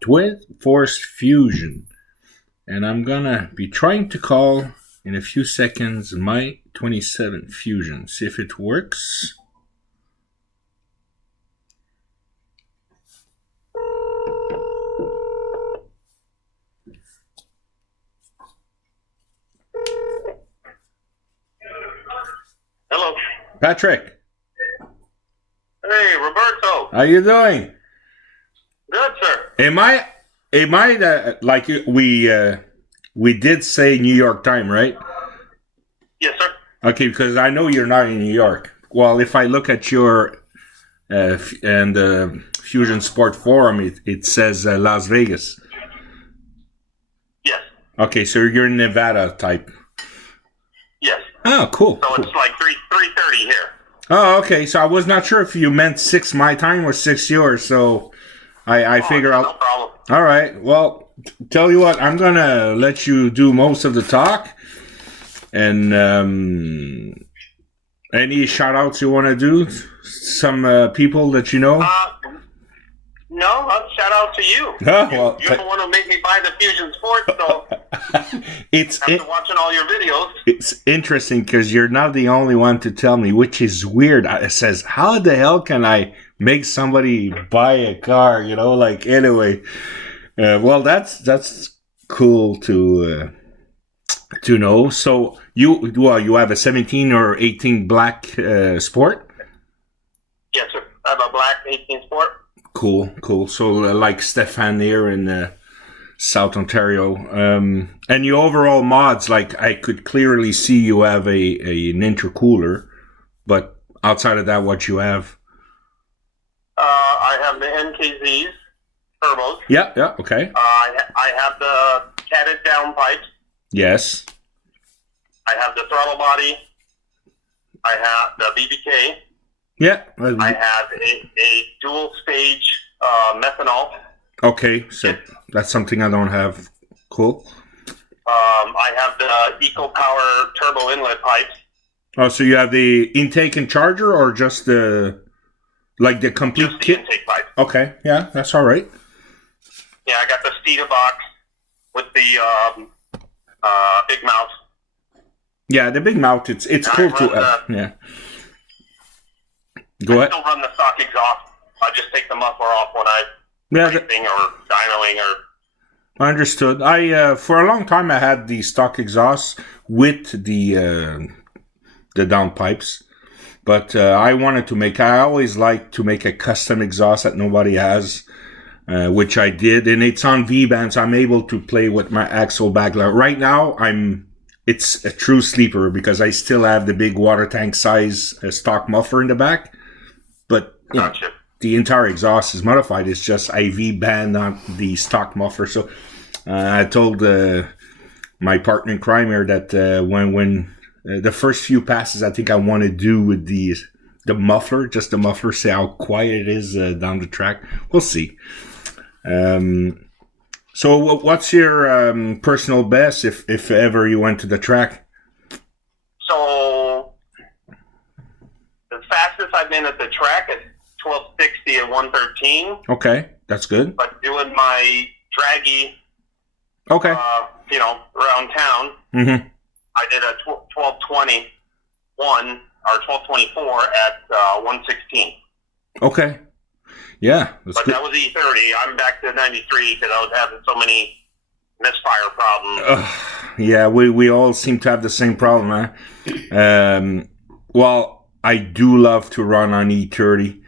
Twin Force Fusion. And I'm gonna be trying to call in a few seconds MY27FUSION. See if it works. Hello. Patrick. Hey, Roberto. How you doing? Good, sir. Am I like we did say New York time, right? Yes, sir. Okay, because I know you're not in New York. Well, if I look at your Fusion Sport Forum, it says Las Vegas. Yes. Okay, so you're in Nevada type. Yes. Oh, cool. So cool. it's like 3:30 here. Oh, okay. So I was not sure if you meant 6 my time or 6 yours. So I figure out. No problem. All right. Well, tell you what, I'm gonna let you do most of the talk. And any shout outs you want to do? Some people that you know? No, shout out to you. Oh, well, You're the one who made me buy the Fusion Sport, so after watching all your videos. It's interesting because you're not the only one to tell me, which is weird. It says, how the hell can I make somebody buy a car? You know, like, anyway. Well, that's cool to know. So you have a 17 or 18 black Sport? Yes, sir. I have a black 18 Sport. Cool. So like Stefan here in South Ontario. And your overall mods, like I could clearly see you have an intercooler, but outside of that, what you have? I have the NKZs, turbos. Yeah, okay. I have the catted down pipes. Yes. I have the throttle body. I have the BBK. Yeah. I have a dual stage methanol. Okay, so that's something I don't have. Cool. I have the EcoPower turbo inlet pipes. Oh, so you have the intake and charger, or just the complete Just the kit? intake pipe. Okay, yeah, that's all right. Yeah, I got the Steeda box with the big mouth. Yeah, the big mouth. It's cool to yeah. Go ahead. I still run the stock exhaust. I just take the muffler off when I'm racing or dynoing or. Understood. I for a long time I had the stock exhaust with the downpipes, but I wanted to make. I always like to make a custom exhaust that nobody has, which I did, and it's on V-band, so I'm able to play with my axle back. Right now, it's a true sleeper because I still have the big water tank size stock muffler in the back, but Gotcha. the entire exhaust is modified. It's just IV band on the stock muffler. So I told my partner in crime here that when the first few passes, I think I want to do with the muffler, just the muffler, see how quiet it is down the track. We'll see. So what's your personal best if ever you went to the track? So the fastest I've been at the track is 1260 at 113. Okay, that's good. But doing my draggy, okay, around town, I did a 1221 or 1224 at 116. Okay, yeah, that's but good. That was E30. I'm back to 93 because I was having so many misfire problems. Yeah, we all seem to have the same problem, huh? Well, I do love to run on E30.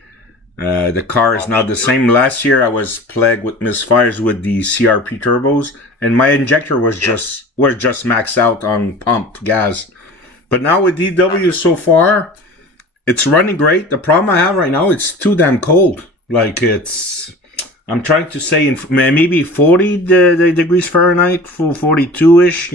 The car is not the same. Last year, I was plagued with misfires with the CRP turbos, and my injector was just maxed out on pump gas. But now with DW so far, it's running great. The problem I have right now, it's too damn cold. Like I'm trying to say in maybe 40 degrees Fahrenheit, 42-ish,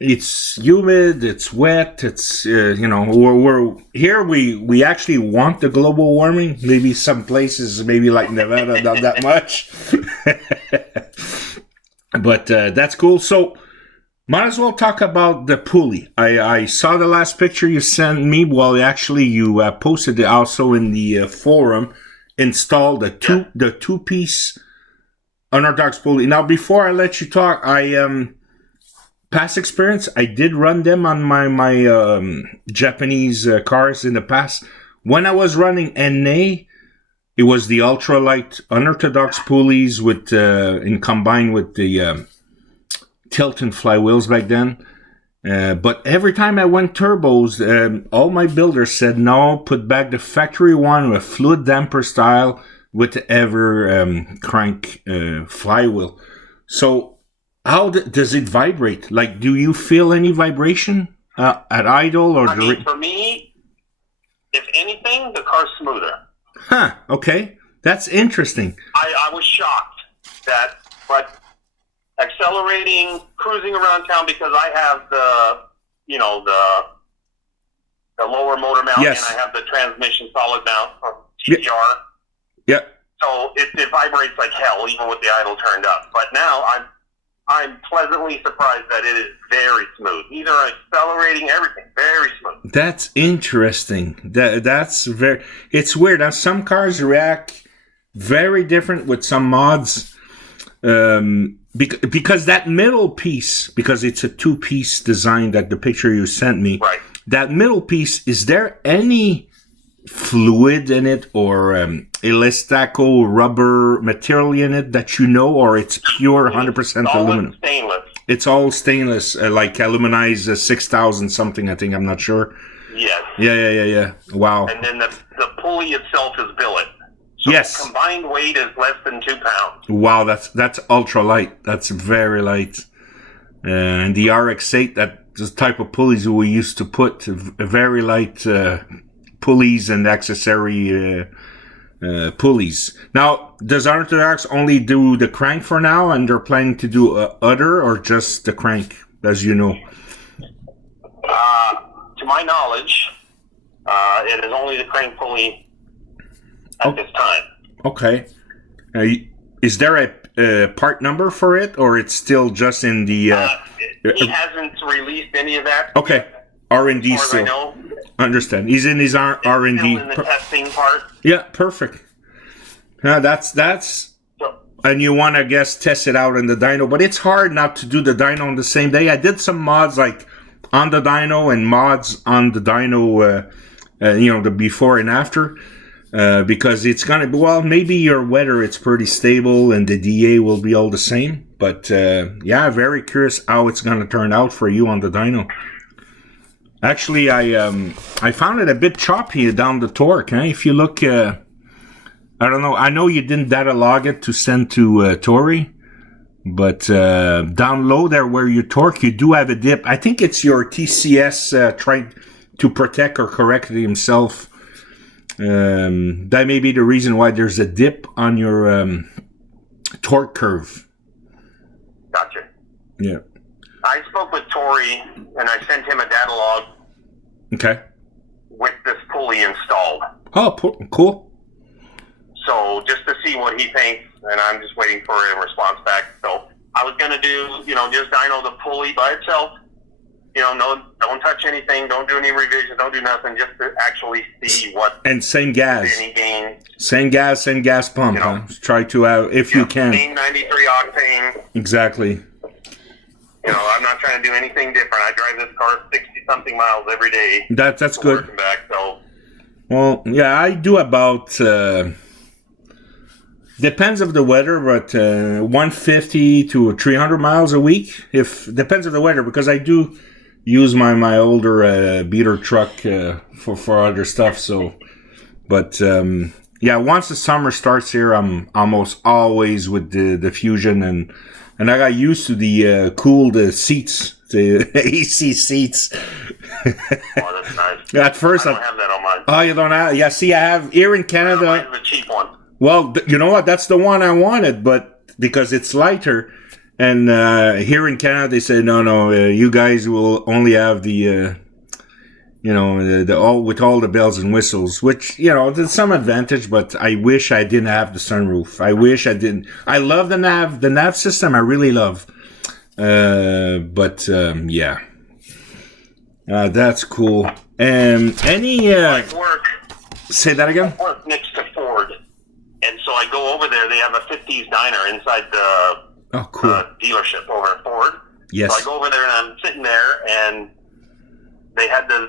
It's humid, it's wet, it's, we're here, we actually want the global warming. Maybe some places, maybe like Nevada, not that much. But that's cool. So, might as well talk about the Pulley. I saw the last picture you sent me. Well, actually, you posted it also in the forum. install the two-piece unorthodox pulley. Now, before I let you talk, past experience, I did run them on my Japanese cars in the past. When I was running NA, it was the ultralight unorthodox pulleys with combined with the tilt and flywheels back then. But every time I went turbos, all my builders said, no, put back the factory one with fluid damper style with the ever crank flywheel. So how does it vibrate? Like, do you feel any vibration at idle? Or for me, if anything, the car's smoother. Huh, okay. That's interesting. I was shocked but accelerating, cruising around town, because I have the lower motor mount, yes, and I have the transmission solid mount from TCR. Yeah. So it vibrates like hell, even with the idle turned up. But now I'm pleasantly surprised that it is very smooth. Either accelerating, everything, very smooth. That's interesting. That's very. It's weird. Now, some cars react very different with some mods. Because that middle piece, because it's a two-piece design, that the picture you sent me, right? That middle piece, is there any fluid in it or elastico rubber material in it that you know, or it's pure 100% aluminum? Stainless. It's all stainless, like aluminized 6,000 something, I think. I'm not sure. Yes. Yeah. Wow. And then the pulley itself is billet. So yes. The combined weight is less than 2 pounds. Wow, that's ultra light. That's very light. And the RX-8, that's the type of pulleys we used to put, very light pulleys and accessory pulleys. Now, does Unorthodox only do the crank for now, and they're planning to do other, or just the crank, as you know? To my knowledge, it is only the crank pulley at this time. Okay. Is there a part number for it, or it's still just in the... he hasn't released any of that. Okay. R&D still. I know. Understand. He's in his R&D. Still in the testing part. Yeah, perfect. That's... And you want to, I guess, test it out in the dyno, but it's hard not to do the dyno on the same day. I did some mods like on the dyno and mods on the dyno, the before and after. Because it's gonna be, well, maybe your weather, it's pretty stable and the DA will be all the same. But very curious how it's gonna turn out for you on the dyno. Actually, I found it a bit choppy down the torque. If you look, I don't know. I know you didn't data log it to send to Tori, but down low there where you torque, you do have a dip. I think it's your TCS trying to protect or correct it himself. That may be the reason why there's a dip on your torque curve. Gotcha. Yeah. I spoke with Tori and I sent him a data log. Okay. With this pulley installed. Oh, cool. So just to see what he thinks, and I'm just waiting for a response back. So I was gonna do, just dyno the pulley by itself. No, don't touch anything, don't do any revision, don't do nothing, just to actually see what... And same gas. Any gain. Same gas pump. Try to have, if you can. Same 93 octane. Exactly. I'm not trying to do anything different. I drive this car 60-something miles every day. That's good. Work and back, so... Well, yeah, I do about... depends of the weather, but 150 to 300 miles a week. Depends of the weather, because I do... use my older beater truck for other stuff. So, but once the summer starts here, I'm almost always with the Fusion, and I got used to the cooled seats, the AC seats. Oh, that's nice. At first, I don't have that on mine. Oh, you don't have? Yeah, see, I have here in Canada. Mine's the cheap one. Well, you know what? That's the one I wanted, but because it's lighter. And here in Canada, they say no. You guys will only have the with all the bells and whistles. Which there's some advantage, but I wish I didn't have the sunroof. I wish I didn't. I love the nav system. I really love. That's cool. Any like work. Say that again. I work next to Ford. I go over there. They have a 50s diner inside the dealership over at Ford. Yes. So I go over there and I'm sitting there, and they had this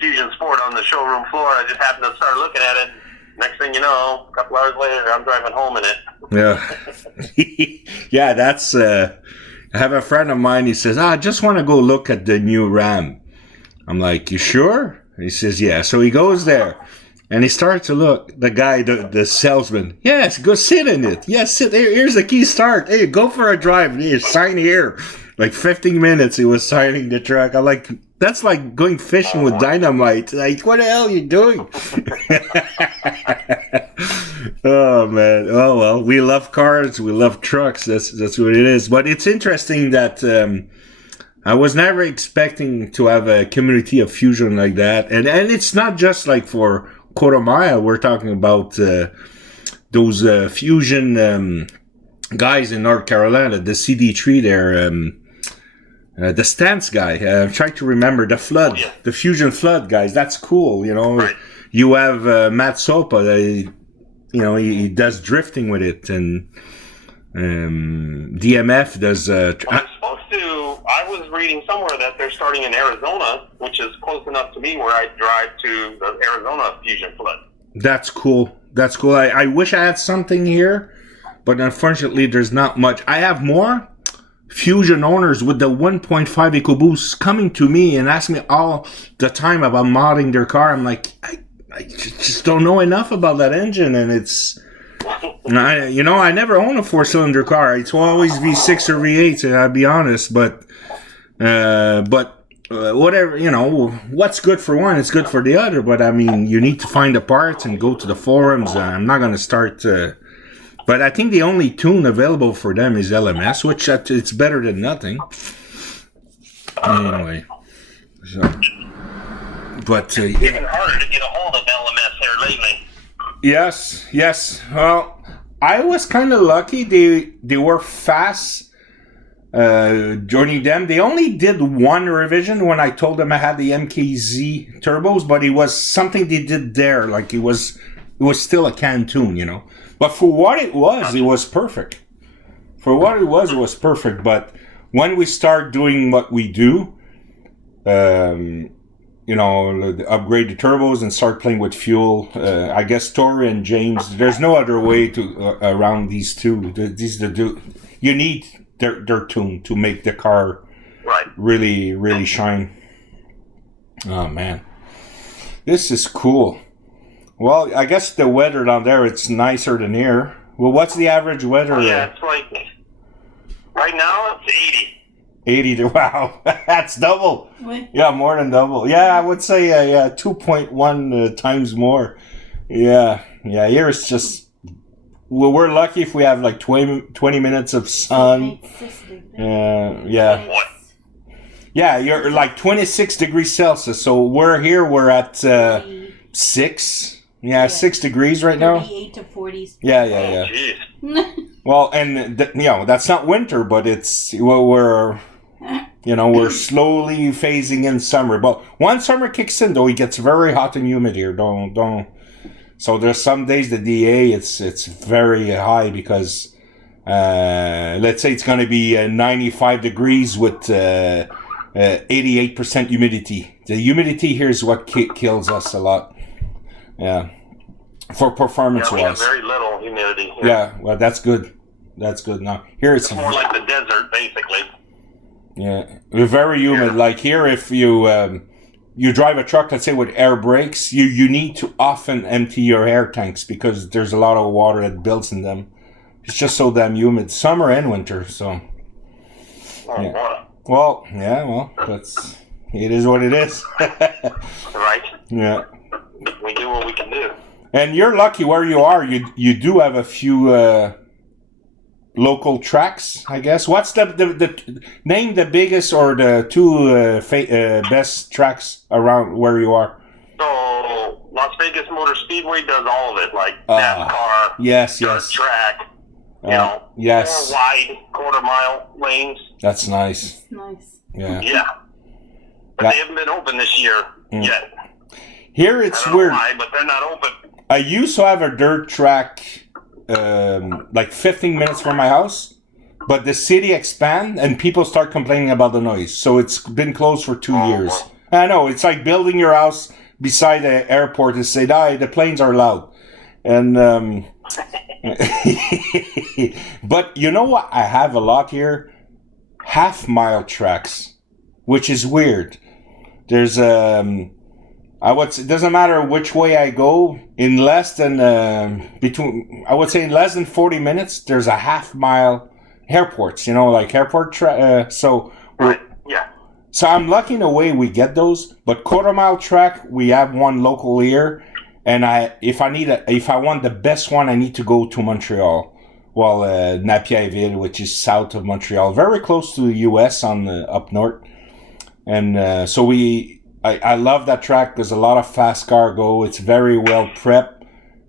Fusion Sport on the showroom floor. I just happened to start looking at it. Next thing you know, a couple hours later, I'm driving home in it. Yeah. Yeah, that's... I have a friend of mine, he says, I just want to go look at the new Ram. I'm like, you sure? He says, yeah. So he goes there, and he starts to look. The guy, the salesman, yes, go sit in it. Yes, sit there. Here's the key start. Hey, go for a drive. Hey, sign here. Like 15 minutes, he was signing the truck. I'm like, that's like going fishing with dynamite. Like, what the hell are you doing? Oh, man. Oh, well, we love cars. We love trucks. That's what it is. But it's interesting that I was never expecting to have a community of Fusion like that. And it's not just like for quarter mile. We're talking about those Fusion guys in North Carolina, the CD3 there. The Stance guy, I'm trying to remember the Flood, the Fusion Flood guys. That's cool, you know. Right. You have Matt Sopa, you know, he does drifting with it, and DMF does. I was reading somewhere that they're starting in Arizona, which is close enough to me where I drive to the Arizona Fusion Flood. That's cool. That's cool. I wish I had something here, but unfortunately, there's not much. I have more Fusion owners with the 1.5 EcoBoost coming to me and asking me all the time about modding their car. I'm like, I just don't know enough about that engine, and it's, I never own a 4-cylinder car. It's always V6 or V8, I'll be honest, but whatever, you know, what's good for one, it's good for the other, but I mean, you need to find the parts and go to the forums. I'm not going to start... But I think the only tune available for them is LMS, which it's better than nothing. Anyway, so, but it's getting harder to get a hold of LMS here lately. Yes. Well, I was kind of lucky. They were fast joining them. They only did one revision when I told them I had the MKZ turbos, but it was something they did there. Like it was still a can tune, you know. But for what it was perfect. For what it was perfect. But when we start doing what we do, you know, upgrade the turbos and start playing with fuel, I guess Tori and James, there's no other way to around these two. You need their tune to make the car really, really shine. Oh, man. This is cool. Well, I guess the weather down there, it's nicer than here. Well, what's the average weather? Yeah, it's like, right now it's 80. 80, wow. That's double. What? Yeah, more than double. Yeah, I would say 2.1 times more. Yeah, here it's just, well, we're lucky if we have like 20 minutes of sun. Yeah. What? Yeah, you're like 26 degrees Celsius. So we're at 6. Yeah, 6 degrees right now. 38 to 40s. Yeah. Oh, well, and you know, that's not winter, but it's we're slowly phasing in summer. But once summer kicks in, though, it gets very hot and humid here. Don't. So there's some days the DA it's very high because let's say it's going to be 95 degrees with 88% humidity. The humidity here is what kills us a lot. Yeah, for performance-wise. We have very little humidity here. Yeah, well, that's good. Now here it's more like the desert, basically. Yeah, we're very humid. Yeah. Like here, if you drive a truck, let's say with air brakes, you need to often empty your air tanks because there's a lot of water that builds in them. It's just so damn humid, summer and winter. So. Yeah. Well, it is what it is. Right. Yeah. We do what we can do. And you're lucky where you are. You do have a few local tracks, I guess. What's the name the biggest or the two best tracks around where you are? So Las Vegas Motor Speedway does all of it, like NASCAR, yes, track, yes, 4 wide quarter-mile lanes. That's nice. Nice. Yeah. But they haven't been open this year yet. Here it's I don't weird. know why, but they're not open. I used to have a dirt track like 15 minutes from my house, but the city expand and people start complaining about the noise. So it's been closed for 2 years. I know, it's like building your house beside the airport and say, "Die, the planes are loud." And but you know what? I have a lot here, half-mile tracks, which is weird. There's it doesn't matter which way I go. In less than in less than 40 minutes, there's a half-mile airports. Like airport so. Right. Yeah. So I'm lucky in a way we get those, but quarter-mile track we have one local here. And if I want the best one, I need to go to Montreal. Well, Napierville, which is south of Montreal, very close to the U.S. on up north. And so I love that track because a lot of fast car go. It's very well prepped,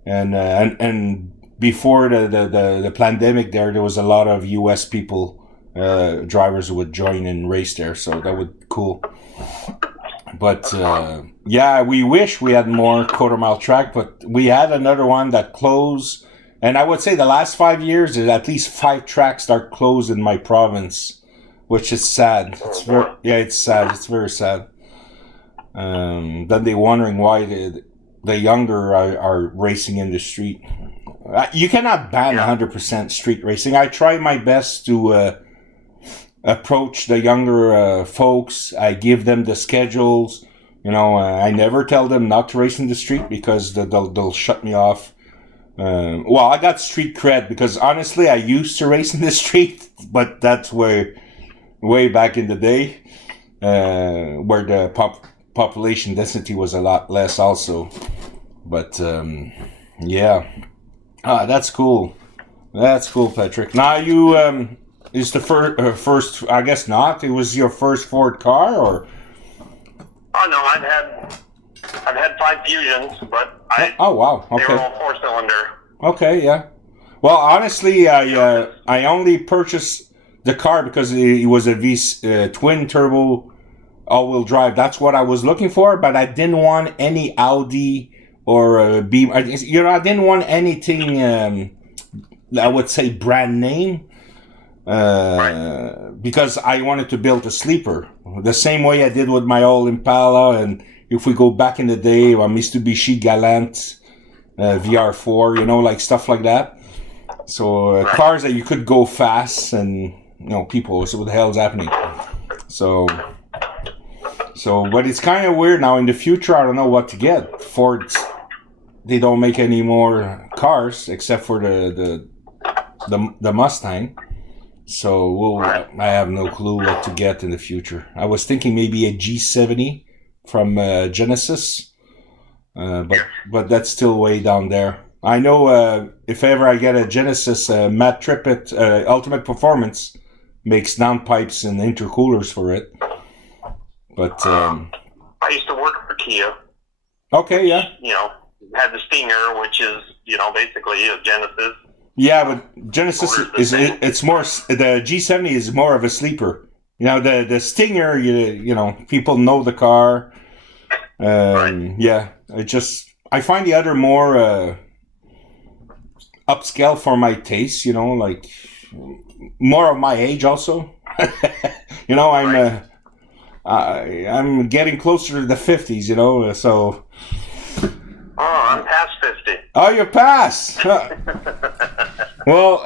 and before the pandemic, there was a lot of U.S. people, drivers who would join and race there. So that was cool. But yeah, we wish we had more quarter-mile track, but we had another one that closed. And I would say the last 5 years, there's at least 5 tracks that are closed in my province, which is sad. It's sad. It's very sad. Then they're wondering why the younger are racing in the street. You cannot ban 100% street racing. I try my best to approach the younger folks. I give them the schedules. I never tell them not to race in the street because they'll shut me off. Well, I got street cred because honestly, I used to race in the street, but that's way back in the day, where the population density was a lot less also. But yeah, that's cool. That's cool, Patrick. Now you is the first? I guess not. It was your first Ford car, or? Oh no, I've had 5 Fusions, but oh wow, okay. They were all 4-cylinder. Okay, yeah. Well, honestly, I only purchased the car because it was a twin turbo all-wheel drive. That's what I was looking for, but I didn't want any Audi or Beam. I didn't want anything. I would say brand name. Because I wanted to build a sleeper the same way I did with my old Impala, and if we go back in the day, a Mitsubishi Galant VR4, like stuff like that. So cars that you could go fast, and people, so what the hell is happening? So, but it's kind of weird now. In the future, I don't know what to get. Ford, they don't make any more cars except for the Mustang. So I have no clue what to get in the future. I was thinking maybe a G70 from Genesis, but that's still way down there. I know if ever I get a Genesis, Matt Trippett Ultimate Performance makes downpipes and intercoolers for it. But I used to work for Kia. Okay, yeah. Had the Stinger, which is basically a Genesis. Yeah, but Genesis it's more, the G70 is more of a sleeper. The Stinger, people know the car. Yeah, I find the other more upscale for my taste, like more of my age also. I'm getting closer to the 50s, so. Oh, I'm past 50. Oh, you're past. Well,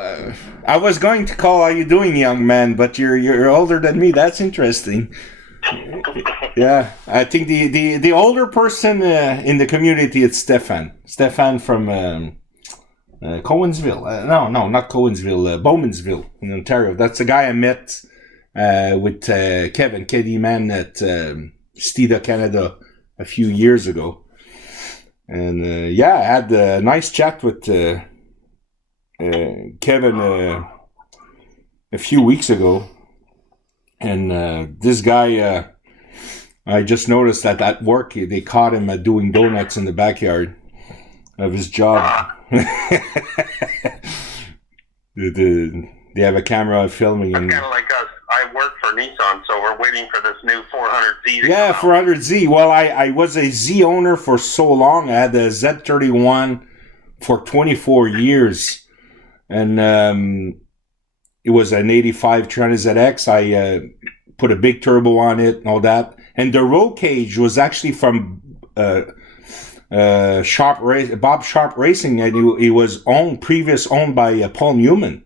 I was going to call, "How you doing, young man?" But you're older than me. That's interesting. Yeah, I think the older person in the community is Stefan. Stefan from Cowansville. No, not Cowansville. Bowmansville in Ontario. That's the guy I met with Kevin Keddyman at Stida Canada a few years ago. And I had a nice chat with Kevin a few weeks ago. And this guy, I just noticed that at work they caught him doing donuts in the backyard of his job. They have a camera filming. It's kind of like us. I work for Nissan, so we're waiting for this new 400Z to come out. 400Z. Well, I was a Z owner for so long. I had the Z31 for 24 years. and it was an 85 Trent ZX. I put a big turbo on it and all that. And the roll cage was actually from Bob Sharp Racing, and he was owned by Paul Newman.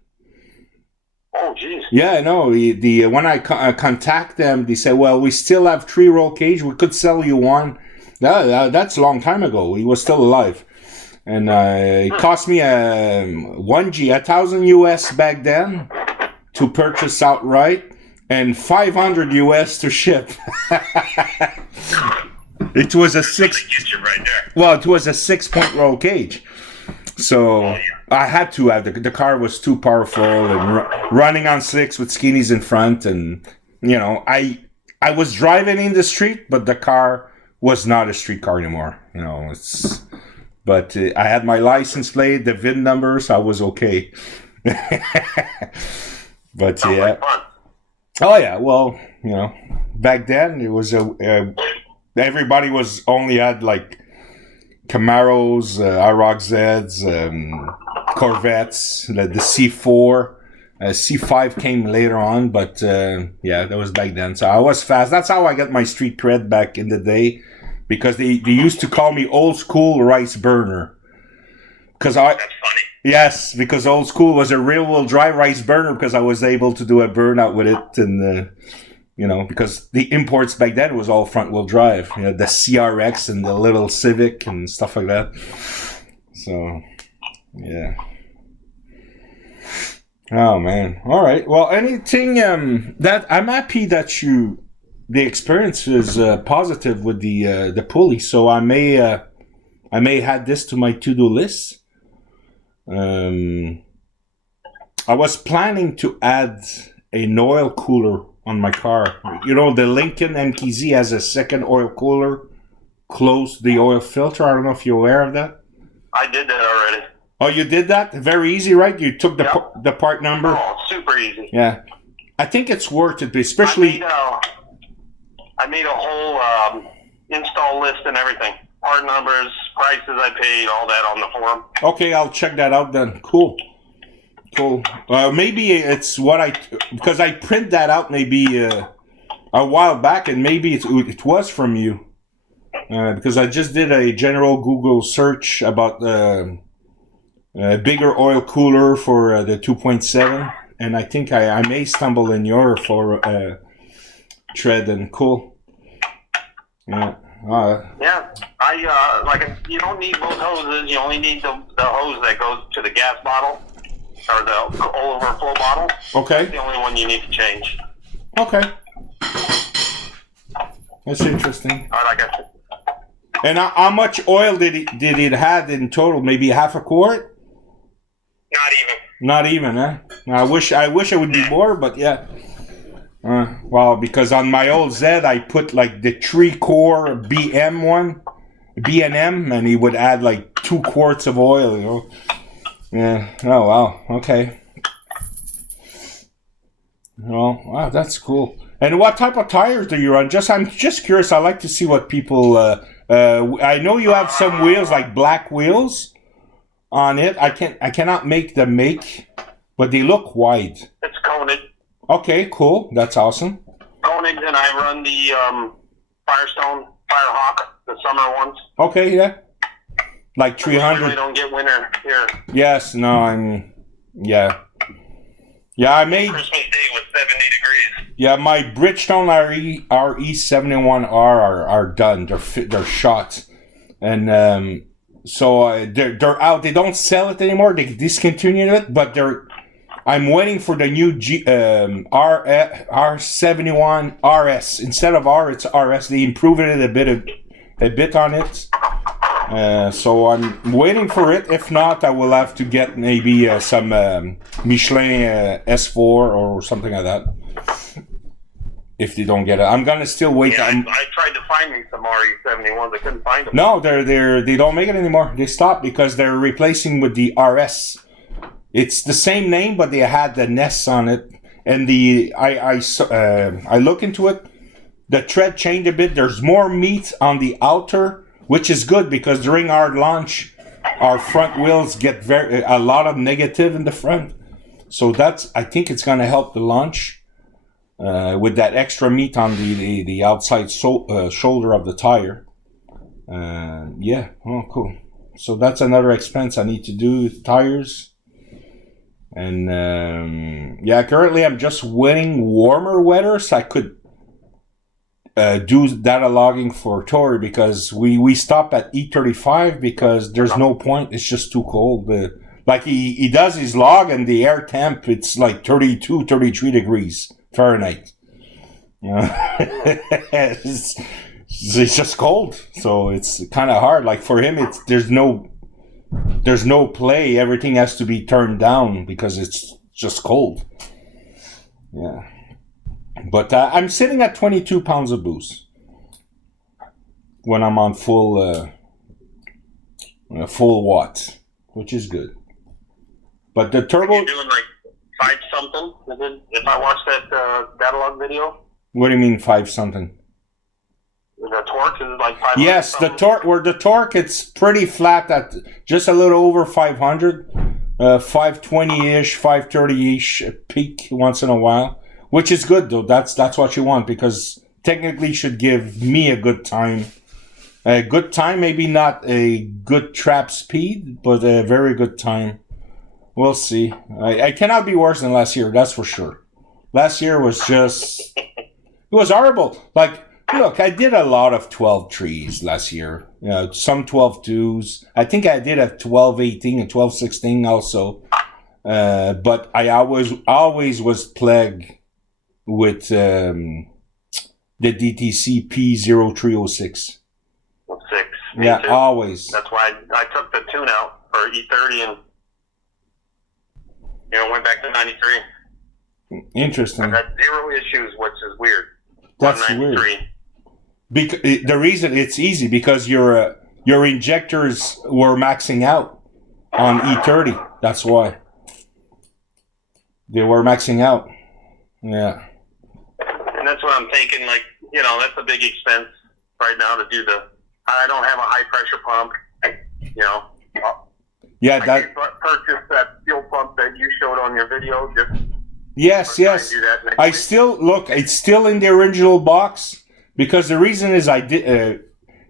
Oh, jeez. Yeah, no. When I contact them, they say, "Well, we still have 3 roll cage. We could sell you one." That's a long time ago. He was still alive, and it cost me $1,000 US back then to purchase outright, and $500 to ship. It was a it was a 6-point roll cage, so I had to have the car was too powerful and running on slicks with skinnies in front, and I was driving in the street, but the car was not a street car anymore. But I had my license plate, the VIN number, so I was okay. But yeah. Oh yeah, well, back then it was everybody only had like Camaros, RX-Zs, Corvettes, the C4. C5 came later on, but yeah, that was back then. So I was fast. That's how I got my street cred back in the day, because they used to call me old school rice burner. That's funny. Yes, because old school was a rear-wheel drive rice burner, because I was able to do a burnout with it, and because the imports back then was all front-wheel drive. The CRX and the little Civic and stuff like that. So, yeah. Oh man! All right. Well, anything that I'm happy that the experience is positive with the Pulley. So I may add this to my to-do list. I was planning to add an oil cooler on my car. The Lincoln MKZ has a second oil cooler close to the oil filter. I don't know if you're aware of that. I did that already. Oh, you did that? Very easy, right? You took the part number? Oh, super easy. Yeah. I think it's worth it, especially... I made a whole install list and everything. Part numbers, prices I paid, all that on the forum. Okay, I'll check that out then. Cool. Maybe it's because I print that out maybe a while back, and maybe it was from you. Because I just did a general Google search about a bigger oil cooler for the 2.7, and I think I may stumble in your for tread, and cool. Yeah. Yeah. You don't need both hoses. You only need the hose that goes to the gas bottle or the overflow bottle. Okay. That's the only one you need to change. Okay. That's interesting. Like I said. And how much oil did it have in total? Maybe half a quart? Not even, huh? I wish it would be more, but yeah. Well, because on my old Z, I put like the 3-core B&M, and he would add like 2 quarts of oil, Yeah. Oh, wow. Okay. Well, wow, that's cool. And what type of tires do you run? I'm just curious. I like to see what people... I know you have some wheels, like black wheels on it. I cannot make the make, but they look wide. It's Koenig. Okay, cool. That's awesome. Koenig, and I run the Firestone, Firehawk, the summer ones. Okay, yeah. Like 300. We really don't get winter here. Yes, no, yeah. Yeah, I made... Christmas Day was 70 degrees. Yeah, my Bridgestone RE71R are done. They're shot. And so they're out. They don't sell it anymore. They discontinued it, but I'm waiting for the new R71 RS. Instead of R, it's RS. They improved it a bit on it. So I'm waiting for it. If not, I will have to get maybe some Michelin S4 or something like that. If they don't get it, I'm gonna still wait. Yeah, I tried to find me some RE71s. I couldn't find them. No, they don't make it anymore. They stopped because they're replacing with the RS. It's the same name, but they had the NES on it. And I look into it. The tread changed a bit. There's more meat on the outer, which is good because during our launch, our front wheels get a lot of negative in the front. So I think it's going to help the launch with that extra meat on the outside shoulder of the tire. Yeah, oh, cool. So that's another expense I need to do, tires. And yeah, currently I'm just waiting warmer weather so I could do data logging for Tori, because we stopped at E35 because there's no point. It's just too cold. Like he does his log and the air temp, it's like 32, 33 degrees Fahrenheit. It's just cold. So it's kind of hard. Like for him, there's no play. Everything has to be turned down because it's just cold. Yeah. But I'm sitting at 22 pounds of boost when I'm on full watts, which is good. But the turbo... You're doing like 5 something? If I watch that data log video? What do you mean 5 something? The torque is like 500? Yes, the torque, it's pretty flat at just a little over 500. 520-ish, 530-ish peak once in a while. Which is good, though. That's what you want, because technically should give me a good time. A good time, maybe not a good trap speed, but a very good time. We'll see. I cannot be worse than last year, that's for sure. Last year was just... It was horrible. Like, look, I did a lot of 12-3s last year. You know, some 12-2s. I think I did a 12-18 and 12-16 also. But I always was plagued with the DTC P0306. 6. Yeah, too. Always. That's why I took the tune out for E30 and went back to 93. Interesting. I've had 0 issues, which is weird. That's weird. The reason it's easy because your injectors were maxing out on E30. That's why they were maxing out. Yeah. And that's what I'm thinking. Like, that's a big expense right now to do I don't have a high pressure pump. Yeah, I purchased that fuel pump that you showed on your video. Yes. It's still in the original box, because the reason is I did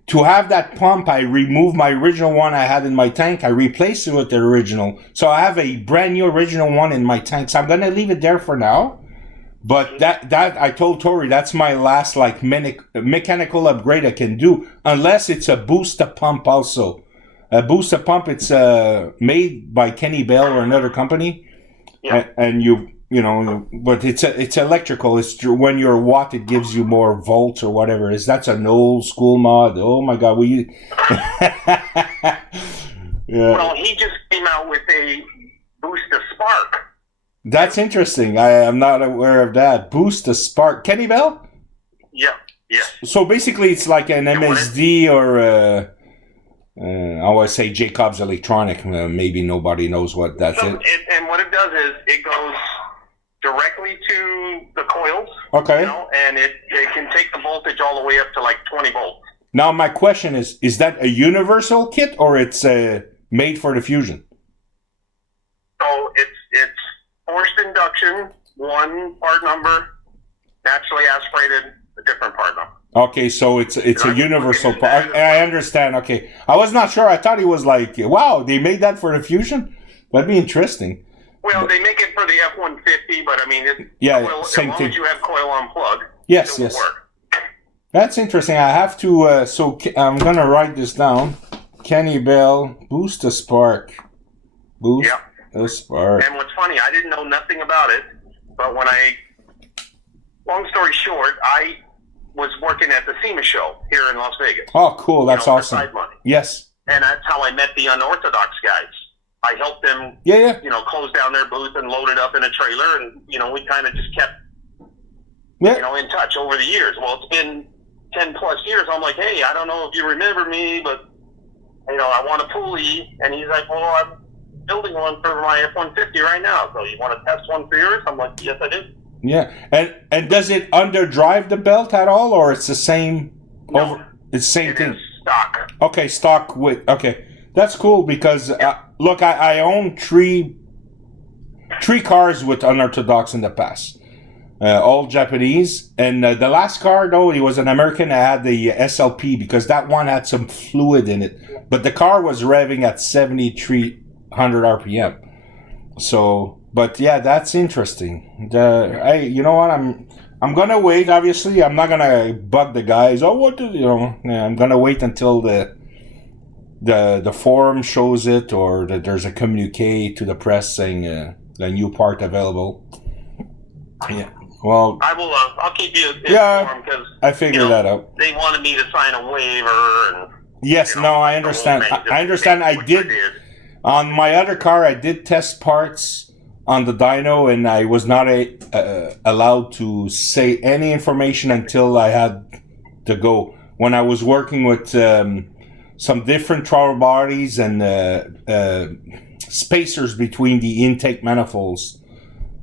to have that pump. I removed my original one I had in my tank. I replaced it with the original, so I have a brand new original one in my tank. So I'm gonna leave it there for now. But that I told Tori that's my last like mechanical upgrade I can do, unless it's a booster pump also. A booster pump, it's made by Kenny Bell or another company, yeah. And but it's electrical. It's when you're watt, it gives you more volts or whatever it is. That's an old school mod. Oh my God, Yeah. Well, he just came out with a booster spark. That's interesting. I am not aware of that. Boost the spark. Kenny Bell? Yeah. So basically it's like an MSD or I always say Jacobs Electronic. Maybe nobody knows what that's it. And what it does is it goes directly to the coils. Okay. And it can take the voltage all the way up to like 20 volts. Now my question is that a universal kit or it's made for the Fusion? So it's forced induction, 1 part number, naturally aspirated, a different part number. Okay, so it's a universal part. I understand. Okay, I was not sure. I thought he was like, wow, they made that for the Fusion. That'd be interesting. Well, they make it for the F-150, but I mean, same as long thing. as you have coil on plug, yes. it will work. That's interesting. I have to. So I'm gonna write this down. Kenny Bell, boost the spark. Boost. Yeah. The spark. And what's funny, I didn't know nothing about it, but long story short, I was working at the SEMA show here in Las Vegas. Oh, cool. That's awesome. For side money. Yes. And that's how I met the Unorthodox guys. I helped them, close down their booth and load it up in a trailer, and, we kind of just kept, in touch over the years. Well, it's been 10 plus years. I'm like, hey, I don't know if you remember me, but, I want a Pulley. And he's like, well, I'm building one for my F-150 right now. So you want to test one for yours? I'm like, yes, I do. Yeah. And does it underdrive the belt at all, or it's the same? No. It's the same thing. Is stock. Okay, stock with. Okay. That's cool because look, I own three cars with Unorthodox in the past, all Japanese. And the last car though, it was an American. I had the SLP because that one had some fluid in it, but the car was revving at 7,300 RPM. So, but yeah, that's interesting. You know what? I'm gonna wait. Obviously, I'm not gonna bug the guys. Oh, what do you know? Yeah, I'm gonna wait until the forum shows it, or that there's a communique to the press saying the new part available. Yeah. Well, I will. I'll keep you informed because I figured that out. They wanted me to sign a waiver, and yes, no, I understand. I understand. I did on my other car. I did test parts on the dyno, and I was not allowed to say any information until I had to go. When I was working with some different throttle bodies and spacers between the intake manifolds.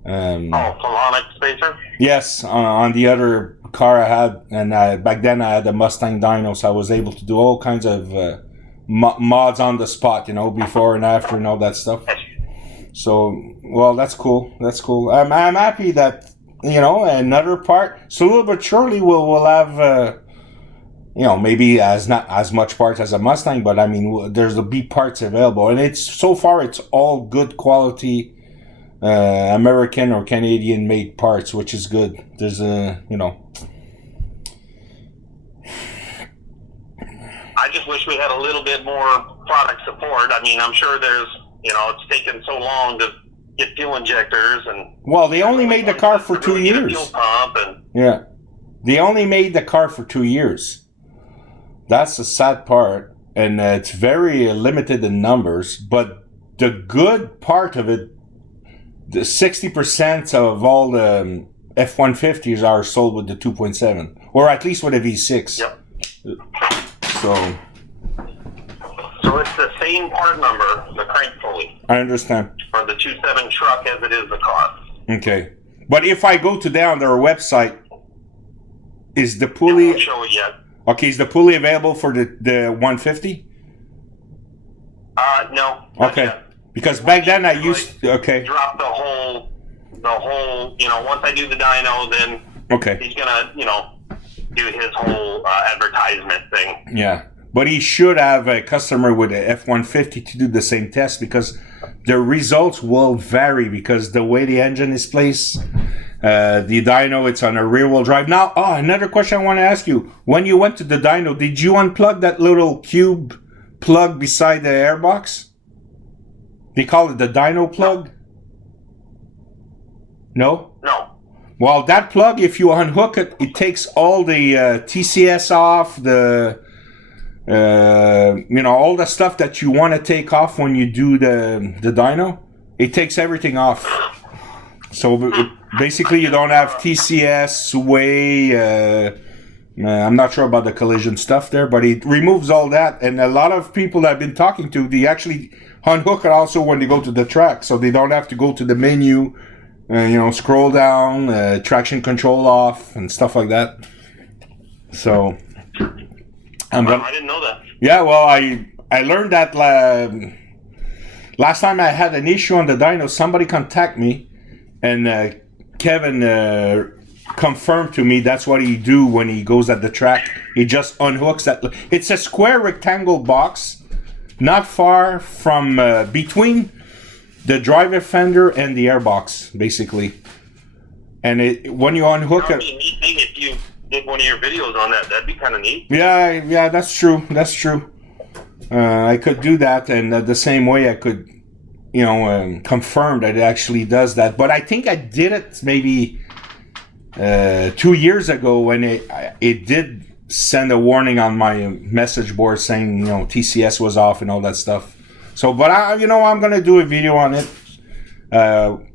Colonic spacer? Yes, on the other car I had, and back then I had a Mustang dyno, so I was able to do all kinds of mods on the spot, you know, before and after and all that stuff. So, well, that's cool. That's cool. I'm happy that, you know, another part, slowly but surely we'll have, you know, maybe not as much parts as a Mustang, but I mean, there'll be parts available, and so far it's all good quality American or Canadian made parts, which is good. There's you know. I just wish we had a little bit more product support. I mean, I'm sure there's, you know, it's taken so long to get fuel injectors and. Well, they only made the car for 2 years. Fuel pump and. Yeah, they only made the car for 2 years. That's the sad part, and it's very limited in numbers. But the good part of it, the 60% of all the F-150s are sold with the 2.7, or at least with a V6. Yep. So it's the same part number, the crank pulley. I understand. For the 2.7 truck as it is the car. Okay. But if I go to their website, is the pulley... It won't show it yet. Okay, is the pulley available for the 150? No. Okay. Yet. Because back then I used... Okay. Drop the whole, you know, once I do the dyno, then he's going to, you know, do his whole advertisement thing. Yeah. But he should have a customer with a F-150 to do the same test, because the results will vary because the way the engine is placed, the dyno, it's on a rear-wheel drive. Now, another question I want to ask you. When you went to the dyno, did you unplug that little cube plug beside the airbox? They call it the dyno plug? No? No. Well, that plug, if you unhook it, it takes all the TCS off, the... you know, all the stuff that you want to take off when you do the dyno, it takes everything off. So basically you don't have TCS, sway, I'm not sure about the collision stuff there, but it removes all that. And a lot of people that I've been talking to, they actually unhook it also when they go to the track, so they don't have to go to the menu, you know, scroll down, traction control off and stuff like that. So I didn't know that. Yeah, well, I learned that last time I had an issue on the dyno. Somebody contacted me, and Kevin confirmed to me that's what he do when he goes at the track. He just unhooks that. It's a square rectangle box, not far from between the driver fender and the airbox, basically. And when you unhook it, if you did one of your videos on that, that'd be kind of neat. Yeah, that's true. That's true. I could do that, and the same way I could, you know, confirm that it actually does that. But I think I did it maybe 2 years ago when it did send a warning on my message board saying, you know, TCS was off and all that stuff. So, but I'm gonna do a video on it.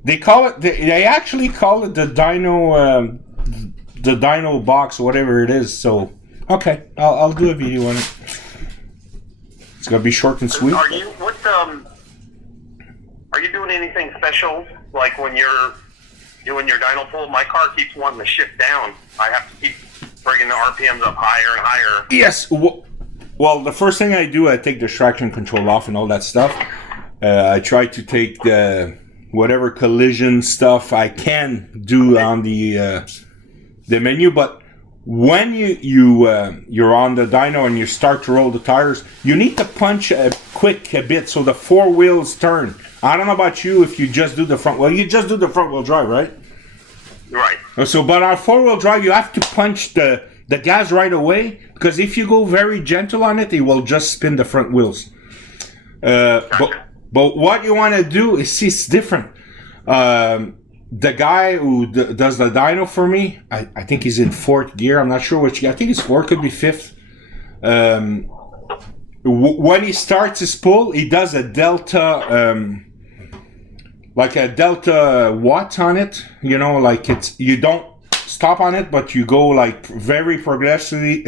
They call it. They actually call it the dyno. The dyno box, whatever it is. So, okay, I'll do a video on it. It's gonna be short and sweet. Are you doing anything special, like when you're doing your dyno pull? My car keeps wanting to shift down. I have to keep bringing the RPMs up higher and higher. Yes. Well, the first thing I do, I take the traction control off and all that stuff. I try to take the whatever collision stuff I can do on the menu. But when you're on the dyno and you start to roll the tires, you need to punch a bit so the four wheels turn. I don't know about you if you just do the front. Well, you just do the front wheel drive, right? Right. So, but on four wheel drive, you have to punch the gas right away, because if you go very gentle on it, it will just spin the front wheels. Gotcha. But what you want to do is, see, it's different. The guy who does the dyno for me, I think he's in fourth gear. I'm not sure which gear. I think it's fourth, could be fifth. When he starts his pull, he does a delta, like a delta watt on it. You know, like you don't stop on it, but you go like very progressively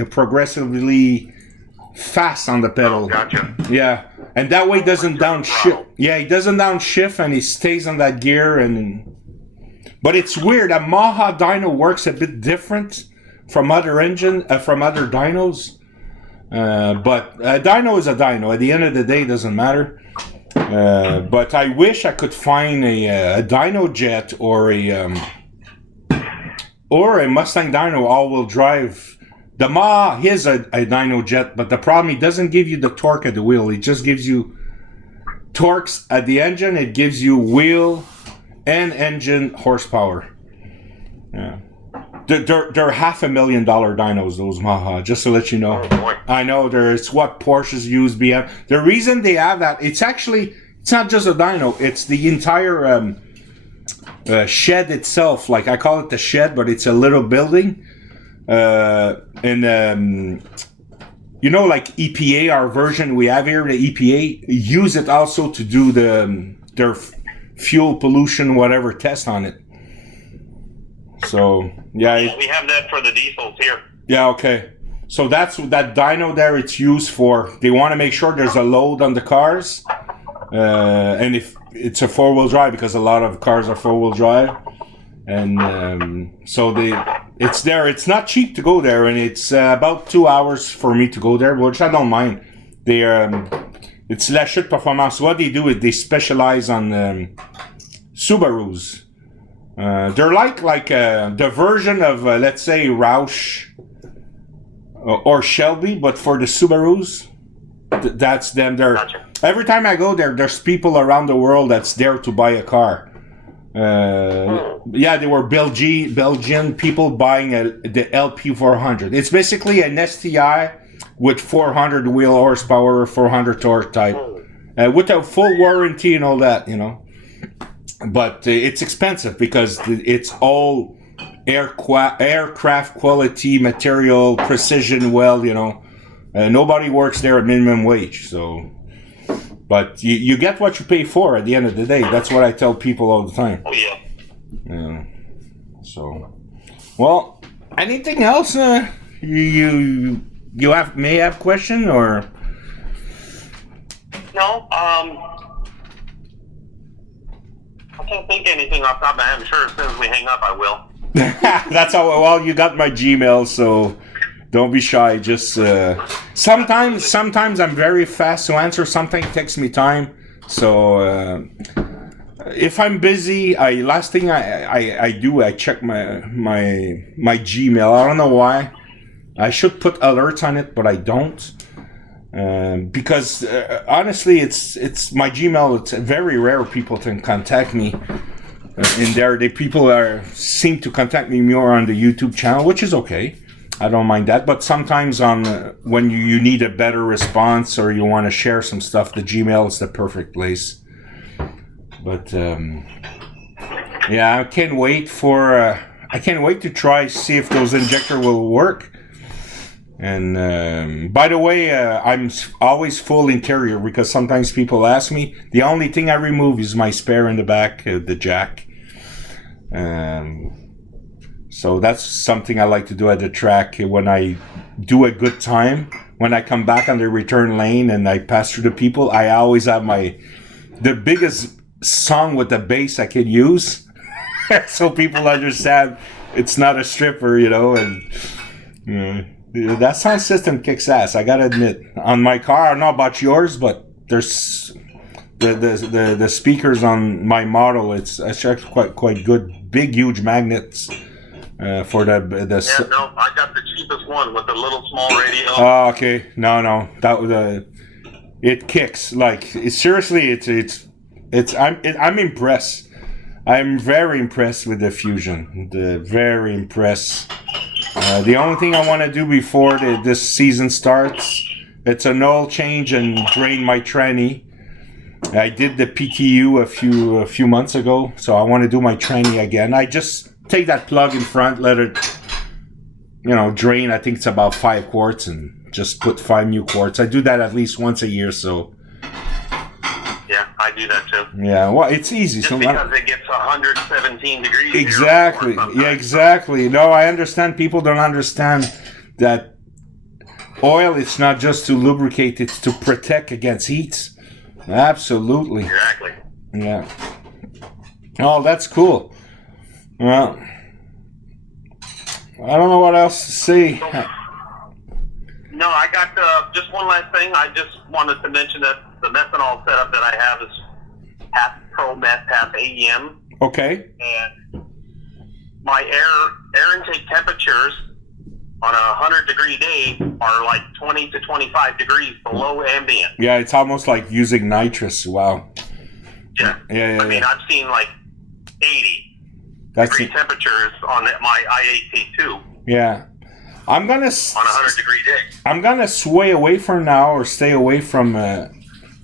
fast on the pedal. Oh, gotcha. Yeah, and that way he doesn't downshift. Yeah, he doesn't downshift, and he stays on that gear. But it's weird. A Maha dyno works a bit different from other dynos. But a dyno is a dyno. At the end of the day, it doesn't matter. But I wish I could find a dyno jet or a Mustang dyno all-wheel drive. The Maha is a dyno jet, but the problem, it doesn't give you the torque at the wheel. It just gives you torques at the engine. It gives you wheel and engine horsepower. Yeah. They're $500,000 dynos, those Maha, just to let you know. Oh, boy. I know, it's what Porsches use, BM. The reason they have that, it's not just a dyno, it's the entire shed itself. Like, I call it the shed, but it's a little building. You know, like EPA, our version we have here, the EPA, use it also to do their fuel pollution, whatever, test on it. So, yeah. We have that for the diesels here. Yeah, okay. So that's what that dyno there, it's used for. They want to make sure there's a load on the cars. And if it's a four-wheel drive, because a lot of cars are four-wheel drive. And so it's there. It's not cheap to go there, and it's about 2 hours for me to go there, which I don't mind. It's La Chute Performance. What they do is they specialize on Subarus. They're like the version of, let's say, Roush or Shelby, but for the Subarus. That's them. Gotcha. Every time I go there, there's people around the world that's there to buy a car. Yeah, they were Belgian people buying the LP400. It's basically an STI with 400 wheel horsepower, 400 torque type, with a full warranty and all that, you know. But it's expensive because it's all aircraft quality material, precision weld, you know. Nobody works there at minimum wage, so. But you get what you pay for at the end of the day. That's what I tell people all the time. Oh, yeah. Yeah. So, well, anything else you may have question or? No, I can't think of anything off the top of my head. I'm sure as soon as we hang up, I will. That's how well you got my Gmail, so don't be shy. Just sometimes I'm very fast to answer. Something takes me time. So if I'm busy, last thing I do, I check my Gmail. I don't know why. I should put alerts on it, but I don't. Because honestly, it's my Gmail. It's very rare people to contact me in there. People seem to contact me more on the YouTube channel, which is okay. I don't mind that. But sometimes when you need a better response or you want to share some stuff, the Gmail is the perfect place. But yeah, I can't wait to try see if those injector will work. And by the way, I'm always full interior because sometimes people ask me. The only thing I remove is my spare in the back, the jack. So that's something I like to do at the track when I do a good time. When I come back on the return lane and I pass through the people, I always have the biggest song with the bass I can use, so people understand it's not a stripper, you know. And That sound system kicks ass, I gotta admit. On my car, I don't know about yours, but there's the speakers on my model. It's actually quite good. Big, huge magnets for the. Yeah, no, I got the cheapest one with the little small radio. Oh, okay. No, that was it kicks like seriously. I'm impressed. I'm very impressed with the Fusion. Very impressed. The only thing I want to do before this season starts, it's an oil change and drain my tranny. I did the PTU a few months ago, so I want to do my tranny again. I just take that plug in front, let it, drain. I think it's about 5 quarts, and just put 5 new quarts. I do that at least once a year, so. Yeah, I do that too. Yeah, well, it's easy. Just because it gets 117 degrees. Exactly. Yeah, exactly. No, I understand. People don't understand that oil, it's not just to lubricate, it's to protect against heat. Absolutely. Exactly. Yeah. Oh, that's cool. Well, I don't know what else to say. No, I got just one last thing. I just wanted to mention that the methanol setup that I have is half Pro Met, half AEM. Okay. And my air intake temperatures on a 100-degree day are like 20 to 25 degrees below ambient. Yeah, it's almost like using nitrous. Wow. Yeah. I mean, I've seen like 80 degree temperatures on my i8T2. Yeah. I'm gonna on a 100-degree day. I'm gonna sway away from now, or stay away from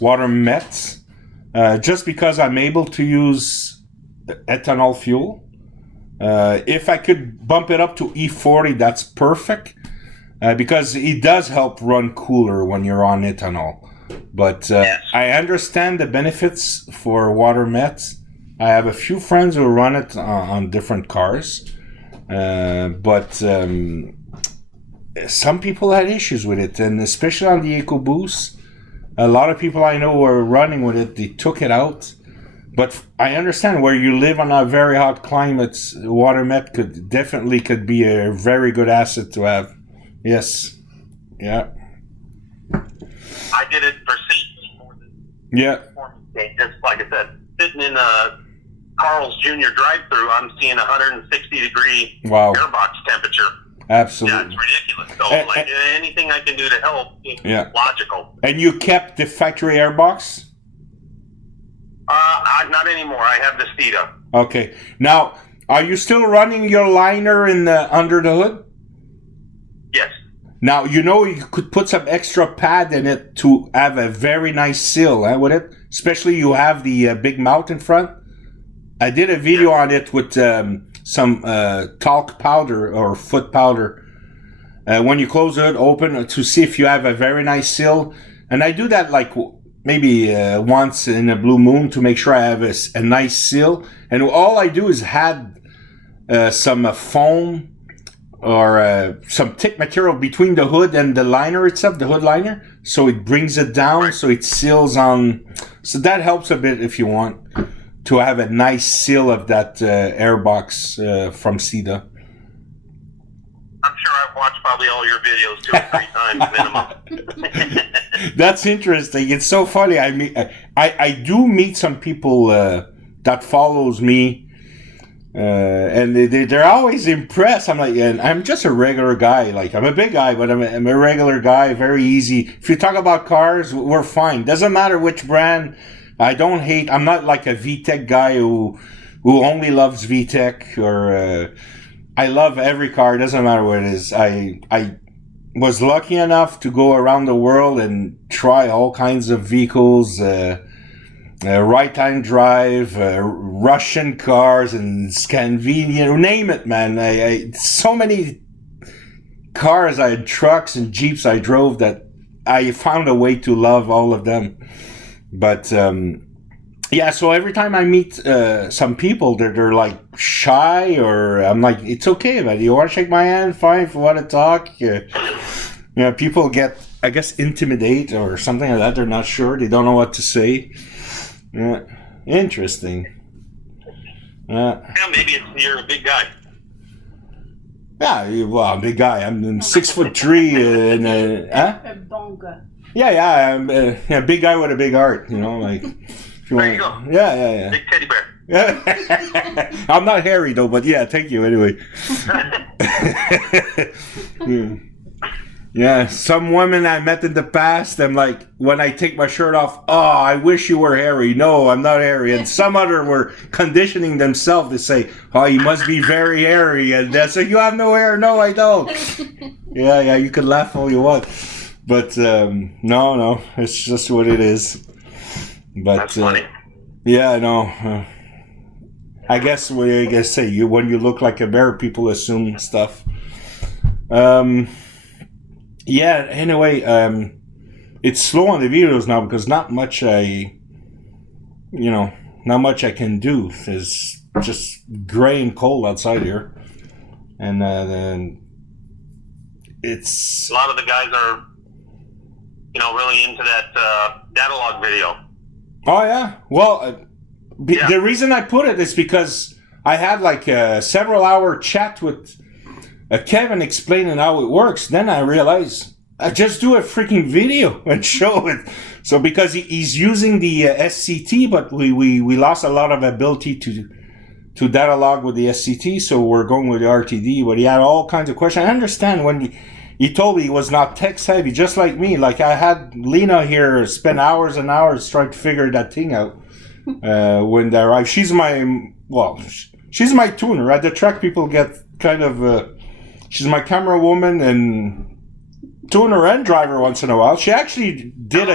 water mets, just because I'm able to use ethanol fuel. If I could bump it up to E40, that's perfect, because it does help run cooler when you're on ethanol. But yes. I understand the benefits for water mets. I have a few friends who run it on different cars, but some people had issues with it, and especially on the EcoBoost. A lot of people I know were running with it. They took it out. But I understand where you live on a very hot climate, water met could be a very good asset to have. Yes. Yeah. I did it for safety more than performance game. Just like I said, sitting in Carl's Jr. drive-through, I'm seeing 160-degree airbox temperature. Absolutely. Yeah, it's ridiculous. So, anything I can do to help is logical. And you kept the factory airbox? Not anymore. I have the Steeda. Okay. Now, are you still running your liner in under the hood? Yes. Now, you could put some extra pad in it to have a very nice seal with it. Especially you have the big mouth in front. I did a video on it with some talc powder or foot powder. When you close it open to see if you have a very nice seal. And I do that like maybe once in a blue moon to make sure I have a nice seal. And all I do is add some foam or some thick material between the hood and the liner itself, the hood liner. So it brings it down, so it seals on. So that helps a bit if you want to have a nice seal of that airbox from Steeda. I'm sure I've watched probably all your videos 2 or 3 times minimum. That's interesting. It's so funny. I do meet some people that follows me, and they're always impressed. I'm like, and I'm just a regular guy. Like, I'm a big guy, but I'm a regular guy. Very easy. If you talk about cars, we're fine. Doesn't matter which brand. I don't hate. I'm not like a VTEC guy who only loves VTEC or. I love every car. It doesn't matter what it is. I was lucky enough to go around the world and try all kinds of vehicles, right-hand drive, Russian cars, and Scandinavian, name it, man. So many cars, trucks and Jeeps I drove that I found a way to love all of them. But yeah, so every time I meet some people, they're like shy, or I'm like, it's okay, man. You want to shake my hand? Fine. If you want to talk, people get, I guess, intimidate or something like that. They're not sure. They don't know what to say. Yeah, interesting. Yeah, maybe you're a big guy. well, I'm a big guy. I'm 6'3", and A bon gars. yeah, I'm a big guy with a big heart. You know, like. There you go. Yeah. Big teddy bear. I'm not hairy though, but yeah, thank you anyway. Yeah, some women I met in the past, I'm like, when I take my shirt off, oh, I wish you were hairy. No, I'm not hairy. And some other were conditioning themselves to say, oh, you must be very hairy. And they say, you have no hair. No, I don't. Yeah, you can laugh all you want. But no, it's just what it is. But, that's funny. Yeah, no. I guess what I guess say when you look like a bear, people assume stuff. Yeah. Anyway, it's slow on the videos now because not much I can do. It's just gray and cold outside here, and then it's a lot of the guys are, really into that data log video. Oh yeah. Well, the reason I put it is because I had like a several-hour chat with Kevin explaining how it works. Then I realized I just do a freaking video and show it. So because he's using the SCT, but we lost a lot of ability to data log with the SCT, so we're going with the RTD. But he had all kinds of questions. I understand when he told me he was not text heavy, just like me. Like I had Lena here spend hours and hours trying to figure that thing out. When they arrive, she's my tuner. At the track, people get kind of. She's my camera woman and tuner and driver once in a while. She actually did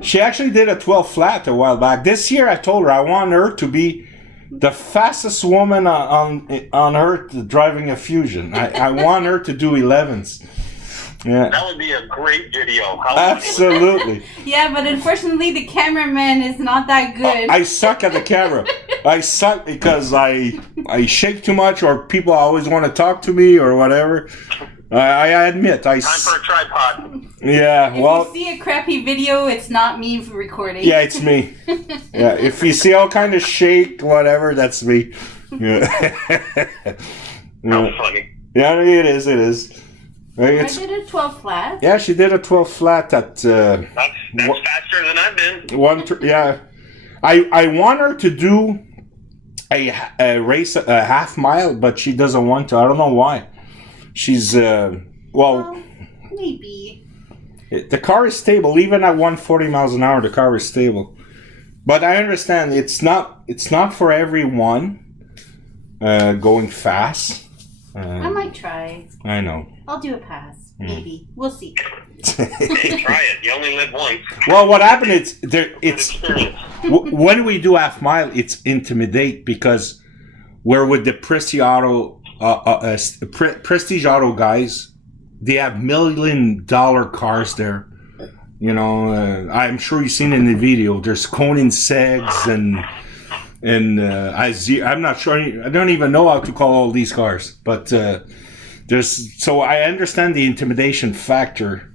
She actually did a 12 flat a while back. This year, I told her I want her to be the fastest woman on earth driving a Fusion. I want her to do 11s. Yeah. That would be a great video. Absolutely. Yeah, but unfortunately, the cameraman is not that good. I suck at the camera. I suck because I shake too much, or people always want to talk to me, or whatever. I admit. Time for a tripod. Yeah, if you see a crappy video, it's not me recording. Yeah, it's me. Yeah, if you see all kind of shake, whatever, that's me. Yeah. How funny. Yeah, it is. I did a 12 flat. Yeah, she did a 12 flat at... That's faster than I've been. Yeah. I want her to do a race, a half mile, but she doesn't want to. I don't know why. She's, well, maybe. The car is stable. Even at 140 miles an hour, the car is stable. But I understand it's not for everyone going fast. I might try. I know. I'll do a pass. Maybe. We'll see. Hey, try it. You only live once. Well, what happened is when we do half mile, it's intimidate because we're with the Prestige Auto guys. They have $1 million cars there. I'm sure you've seen in the video. There's Conan Segs and I'm not sure. I don't even know how to call all these cars, but so I understand the intimidation factor.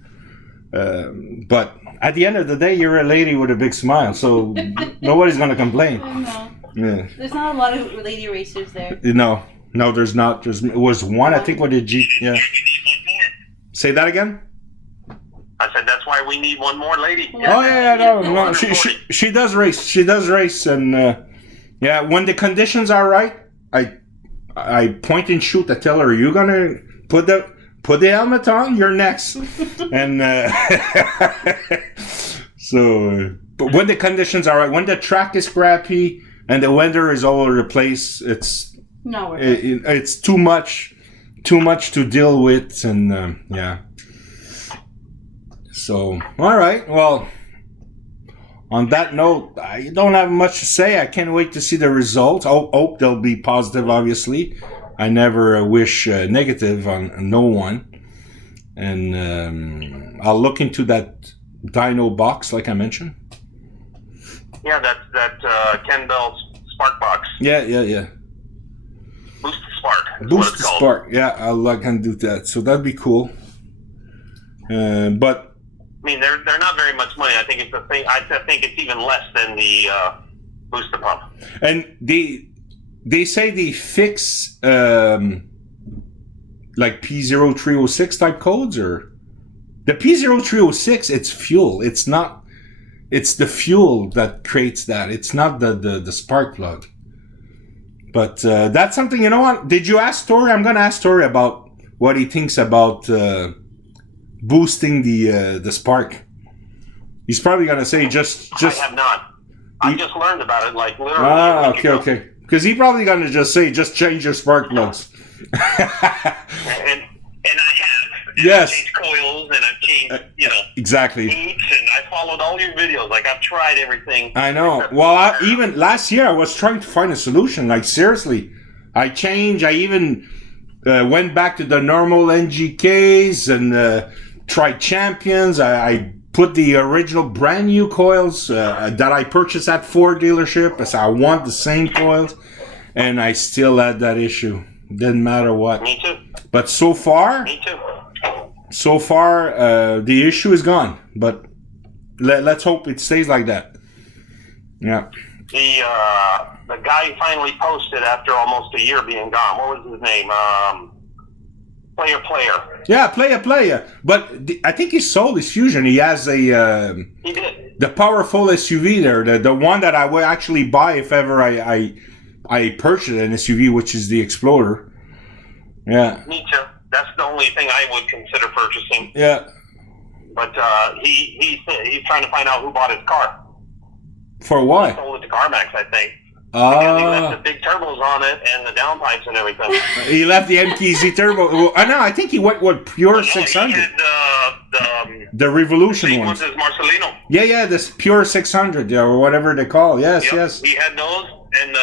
But at the end of the day, you're a lady with a big smile, so nobody's gonna complain. I know. Yeah. There's not a lot of lady racers there. No, there's not. It was one, I think, with a G. Yeah. Say that again. I said that's why we need one more lady. Oh yeah, no. She does race. She does race, and yeah, when the conditions are right, I point and shoot. I tell her, "You're gonna put the helmet on. You're next." And so, but when the conditions are right, when the track is crappy and the weather is all over the place, it's too much to deal with, and yeah. So, all right. Well, on that note, I don't have much to say. I can't wait to see the results. Hope they'll be positive, obviously. I never wish negative on no one. And I'll look into that dyno box, like I mentioned. Yeah, that Ken Bell's Spark box. Yeah. Boost Spark. Boost Spark. Yeah, I can do that. So that'd be cool. But I mean, they're not very much money. I think it's a thing. I think it's even less than the booster pump. And they say they fix like P0306 type codes, or the P0306? It's fuel. It's not. It's the fuel that creates that. It's not the spark plug. But that's something. You know what? Did you ask Tori? I'm gonna ask Tori about what he thinks about boosting the spark. He's probably gonna say just. I have not. I just learned about it like literally. Okay. Because he's probably gonna just say just change your spark plugs. and I have. Yes. I've changed coils and I've changed, exactly. heats, and I followed all your videos. Like I've tried everything. I know. Well, even last year I was trying to find a solution. Like seriously, I even went back to the normal NGKs and tried champions. I put the original brand new coils that I purchased at Ford dealership. I said I want the same coils, and I still had that issue. Didn't matter what. Me too. But so far, the issue is gone. But let's hope it stays like that. Yeah. The guy finally posted after almost a year being gone. What was his name? Player. Yeah, player. But I think he sold his Fusion. He has he did. The powerful SUV there, the one that I would actually buy if ever I purchase an SUV, which is the Explorer. Yeah. Me too. That's the only thing I would consider purchasing. Yeah. But he's trying to find out who bought his car. For what? He sold it to CarMax, I think. Because he left the big turbos on it and the downpipes and everything. He left the MKZ turbo. Well, I know. I think he went with pure 600. He had the Revolution ones. Is Marcelino. Yeah. This pure 600 or whatever they call. Yes. He had those and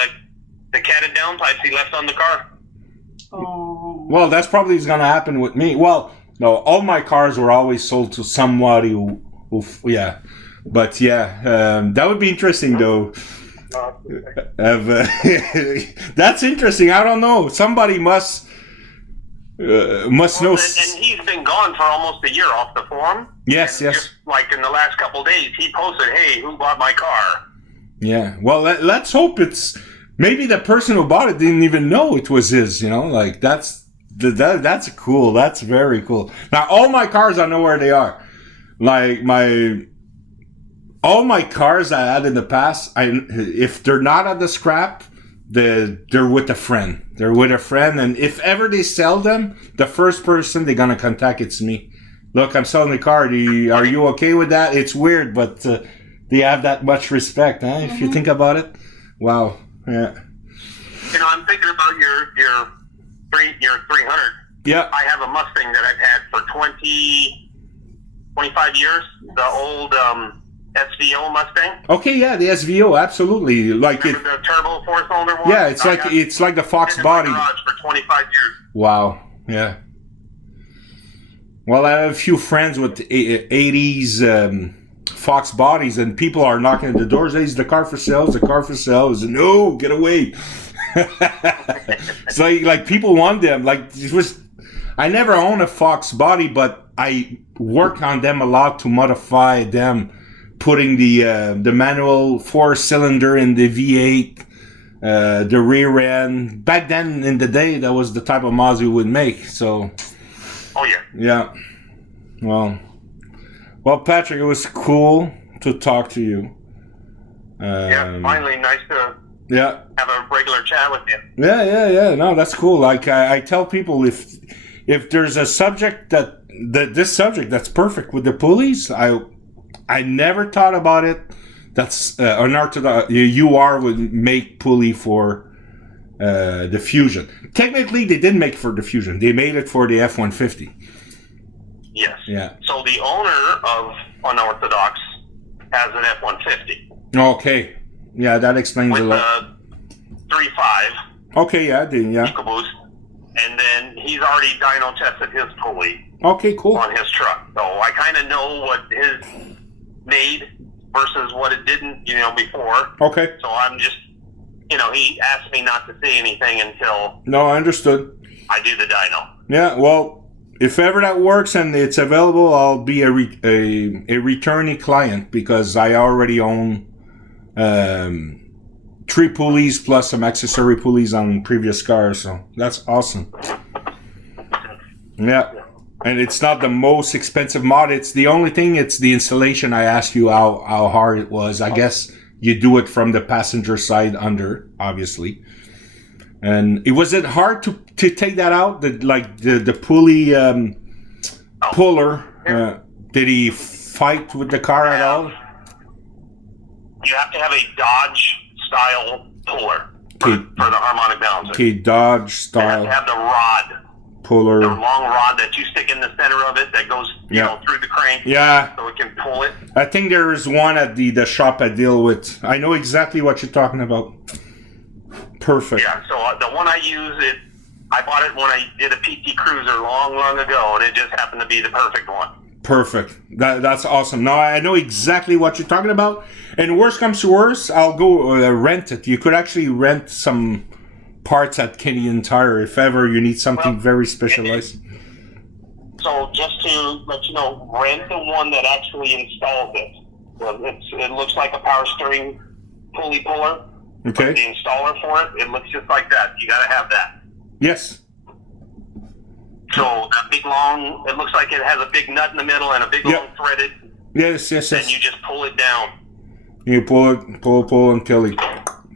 the catted downpipes he left on the car. Oh. Well, that's probably going to happen with me. Well, no, all my cars were always sold to somebody who yeah. But yeah, that would be interesting though. That's interesting. I don't know. Somebody must know. And he's been gone for almost a year off the forum. Yes. Just like in the last couple of days, he posted, "Hey, who bought my car?" Yeah. Well, let's hope it's maybe the person who bought it didn't even know it was his. Like that's cool. That's very cool. Now all my cars, I know where they are. Like all my cars I had in the past, if they're not at the scrap, they're with a friend. They're with a friend, and if ever they sell them, the first person they're gonna contact it's me. Look, I'm selling the car. Are you okay with that? It's weird, but they have that much respect, huh? Mm-hmm. If you think about it, wow, yeah. I'm thinking about your 300. Yeah. I have a Mustang that I've had for 25 years. The old SVO Mustang. Okay, yeah, the SVO, absolutely. Like remember the turbo 4-cylinder one? Yeah, it's like the Fox body. In my garage for 25 years. Wow. Yeah. Well, I have a few friends with 80s Fox bodies, and people are knocking at the doors. Hey, is the car for sale? Is the car for sale? Is no, get away. It's like people want them. Like it was. I never owned a Fox body, but I work on them a lot to modify them. Putting the manual 4-cylinder in the V8, the rear end. Back then in the day, that was the type of mods we would make. So. Oh yeah. Yeah. Well, Patrick, it was cool to talk to you. Finally, nice to have a regular chat with you. Yeah. No, that's cool. Like I tell people, if there's a subject this subject that's perfect with the pulleys, I never thought about it. That's Unorthodox. UR would make pulley for the Fusion. Technically, they didn't make it for the Fusion. They made it for the F-150. Yes. Yeah. So the owner of Unorthodox has an F-150. Okay. Yeah, that explains a lot. With a 3.5. Okay, yeah. EcoBoost. And then he's already dyno tested his pulley. Okay, cool. On his truck. So I kind of know what his made versus what it didn't, before. Okay. So I'm just, he asked me not to say anything until. No, I understood. I do the dyno. Yeah, well, if ever that works and it's available, I'll be a returning client because I already own 3 pulleys plus some accessory pulleys on previous cars. So that's awesome. Yeah. And it's not the most expensive mod. It's the only thing. It's the installation. I asked you how hard it was. I guess you do it from the passenger side under, obviously. And was it hard to take that out? The pulley puller. Did he fight with the car at all? You have to have a Dodge style puller for the harmonic balancer. Okay, Dodge style. You have to have the rod. Puller. The long rod that you stick in the center of it that goes you know, through the crank. Yeah. So it can pull it. I think there is one at the shop I deal with. I know exactly what you're talking about. Perfect. Yeah, so the one I use, I bought it when I did a PT Cruiser long ago, and it just happened to be the perfect one. Perfect. That's awesome. Now I know exactly what you're talking about. And worst comes to worst, I'll go rent it. You could actually rent some parts at Canadian Tire if ever you need something very specialized. So just to let you know, rent the one that actually installs it. It looks like a power steering pulley puller. Okay. But the installer for it looks just like that. You got to have that. Yes. So that big long, it looks like it has a big nut in the middle and a big long threaded. Yes. And you just pull it down. You pull until it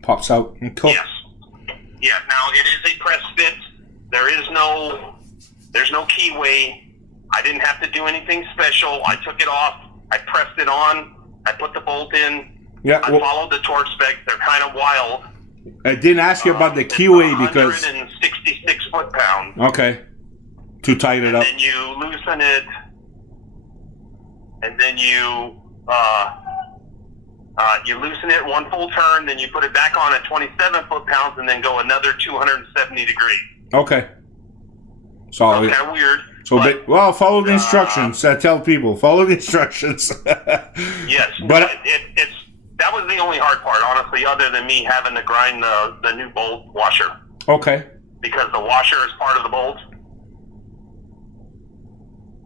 pops out. Cool. Yes. Yeah. Now it is a press fit. There's no keyway. I didn't have to do anything special. I took it off. I pressed it on. I put the bolt in. Yeah. I followed the torque specs. They're kind of wild. I didn't ask you about the keyway because 166 foot-pounds. Okay. To tighten it up. And then you loosen it, and then you loosen it one full turn, then you put it back on at 27 foot-pounds, and then go another 270 degrees. Okay. So kind of weird. So, follow the instructions. I tell people, follow the instructions. Yes, but that was the only hard part, honestly, other than me having to grind the new bolt washer. Okay. Because the washer is part of the bolt.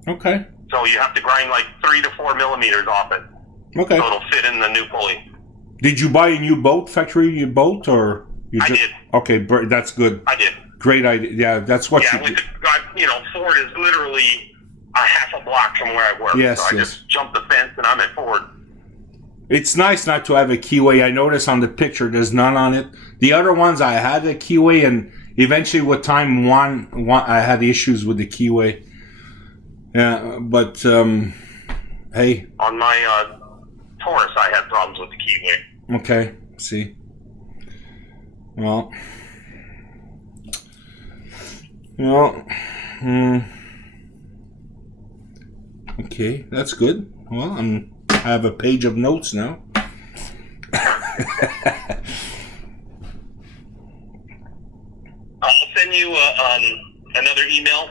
Okay. So you have to grind like 3 to 4 millimeters off it. Okay. So it'll fit in the new pulley. Did you buy a new bolt, factory bolt, or you I did. Okay, that's good. I did. Great idea. Yeah, that's what you do. Ford is literally a half a block from where I work. Yes, so I just jumped the fence and I'm at Ford. It's nice not to have a keyway. I noticed on the picture there's none on it. The other ones I had a keyway, and eventually with time one I had issues with the keyway. Yeah, but hey. On my Taurus, I had problems with the keyway. Okay, see. Well, okay, that's good. Well, I have a page of notes now. I'll send you another email.